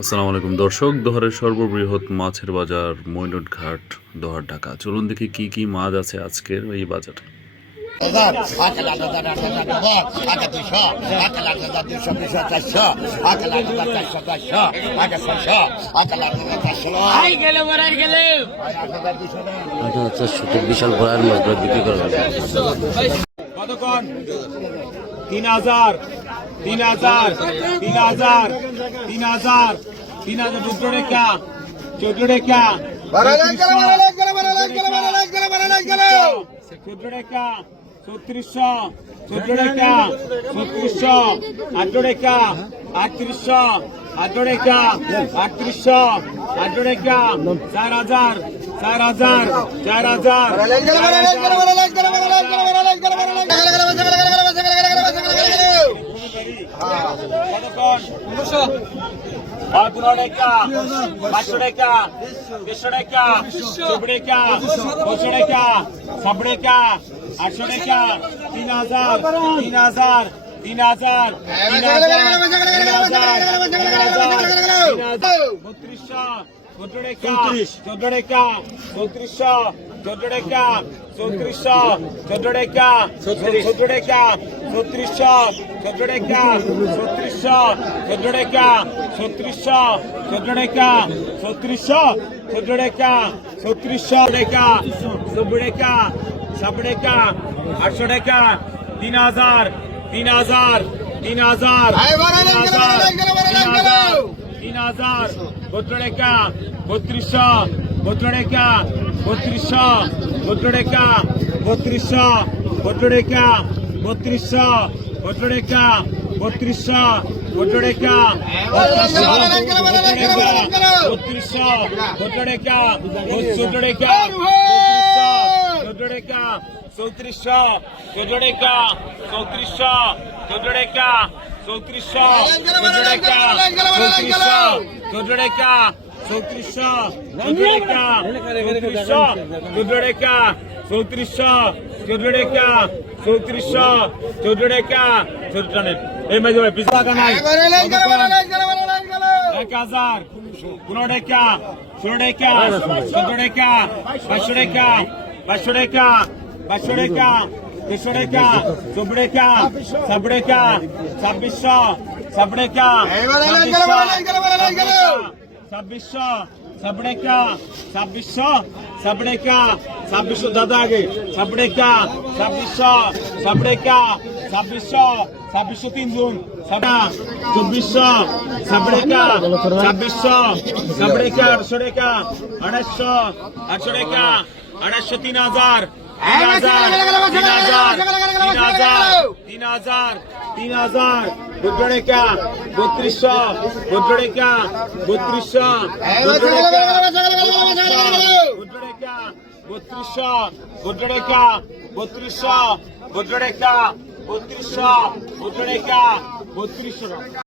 আসসালামু আলাইকুম দর্শক দোহারের সর্ববৃহৎ মাছের বাজার মৈনট ঘাট দোহার ঢাকা চলুন দেখি কি কি মাছ আছে আজকের এই বাজারে বিশাল ঘোড়ার মাছ বিক্রি করা তিন হাজার তিন হাজার তিন হাজার তিন হাজার তিন হাজার দুটো রেখা চোদ্দ রেখা চোদ্দ রেখা চৌত্রিশশো চোদ্দ রেখা চৌত্রিশশো আট রেখা আটত্রিশশো আট রেখা আটত্রিশশো আট রেখা চার হাজার চার হাজার চার হাজার পনেরো টাকা পাঁচশো টাকা দেড়শো টাকা চব্বি টাকা পাঁচশো টাকা তিন হাজার তিন হাজার তিন হাজার তিন হাজার তিন হাজার তিন হাজার তিন হাজার বত্রিশশো চোদ্দ টাকা চোদ্দ চোদ্দ টাকা চৌত্রিশশো চোদ্দ টাকা চোদ্দ টাকা ছত্রিশশো চোদ্দ টাকা ছত্রিশশো চোদ্দ টাকা ছত্রিশশো চোদ্দ টাকা ছত্রিশশো চোদ্দ টাকা ছত্রিশশো টাকা নব্বই টাকা সাত টাকা আটশো টাকা তিন হাজার তিন হাজার তিন হাজার তিন হাজার তিন হাজার বত্র টাকা বত্রিশশো বত্র টাকা বত্রিশশো বত্র টাকা বত্রিশশো বত্র টাকা বত্রিশশো বত্র টাকা বত্রিশশো বত্র টাকা চোদ্দ টাকা চোদ্দ টাকা চৌত্রিশশো চোদ্দ টাকা চৌত্রিশশো চোদ্দ চৌত্রিশশো চোদ্দো টাকা চৌত্রিশশো চোদ্দো টাকা চৌত্রিশশো চোদ্দো টাকা চৌত্রিশশো চোদ্দো টাকা চোদ্দ এই মাঝে ভাই পিছু টাকা নাই এক হাজার পনেরো টাকা ষোলো টাকা চোদ্দো টাকা পাঁচশো টাকা পাঁচশো টাকা পাঁচশো টাকা তিনশো টাকা চব্বো টাকা ছাব্বো টাকা ছাব্বিশশো ছাব্বো টাকা ছাব্বিশশো ছাব্বিশা ছাব্বিশশো ছাব্বিশা ছাব্বিশশো দাদা আগে ছাব্বিশা ছাব্বিশশো ছাব্বিশা ছাব্বিশশো ছাব্বিশশো তিনজন চব্বিশশো ছাব্বিশা ছাব্বিশশো ছাব্বিশা আটশো রেখা আড়াইশো আটশো রেখা আড়াইশো তিন হাজার তিন হাজার তিন হাজার তিন হাজার তিন হাজার রুদ্ররেখা বত্রিশশো রুদ্ররেখা বত্রিশশো রুদ্ররেখা রুদ্ররেখা বত্রিশশো রুদ্ররেখা বত্রিশশো রুদ্ররেখা বত্রিশশো রুদ্ররেখা বত্রিশশো